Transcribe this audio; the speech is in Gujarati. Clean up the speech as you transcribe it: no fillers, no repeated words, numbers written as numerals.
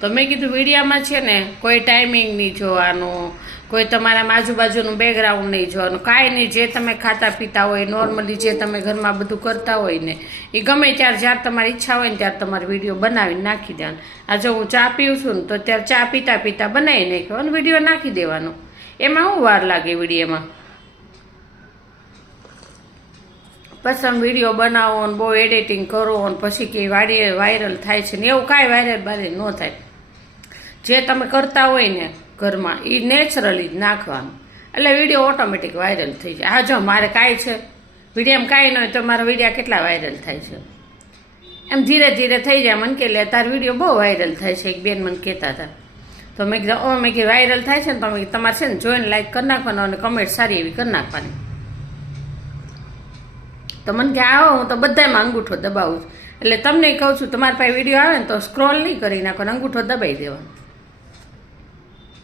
તો મેં કીધું વિડીયામાં છે ને કોઈ ટાઈમિંગ નહીં જોવાનું, કોઈ તમારા આજુબાજુનું બેકગ્રાઉન્ડ નહીં જોવાનું, કાંઈ નહીં. જે તમે ખાતા પીતા હોય નોર્મલી જે તમે ઘરમાં બધું કરતા હોય ને એ ગમે જ્યારે તમારી ઈચ્છા હોય ને ત્યારે તમારે વિડીયો બનાવીને નાખી દેવાનો. આ જો હું ચા પીઉં છું ને તો ત્યારે ચા પીતા પીતા બનાવી નાખ્યો અને વિડીયો નાખી દેવાનો. એમાં શું વાર લાગે વિડીયોમાં? પછી તમે વિડીયો બનાવો ને બહુ એડિટિંગ કરો ને પછી કે વાયરલ થાય છે ને એવું કાંઈ વાયરલ ન થાય. જે તમે કરતા હોય ને ઘરમાં એ નેચરલી જ નાખવાનું એટલે વિડીયો ઓટોમેટિક વાયરલ થઈ જાય. હા જો મારે કાંઈ છે વિડીયામાં કાંઈ ન હોય તો મારા વિડીયા કેટલા વાયરલ થાય છે એમ ધીરે ધીરે થઈ જાય. મને કે લે તાર વિડીયો બહુ વાયરલ થાય છે, એક બેન મને કહેતા હતા. તો મેં કીધું મેં કીધું વાયરલ થાય છે ને તમે તમારે છે ને જોઈને લાઈક કરી નાખવાનો અને કમેન્ટ સારી એવી કરી નાખવાની. તો મને કે આવો હું તો બધામાં અંગૂઠો દબાવું છું. એટલે તમને કહું છું તમારા પાસે વિડીયો આવે ને તો સ્ક્રોલ નહીં કરી નાખો, અંગૂઠો દબાઈ દેવાનો.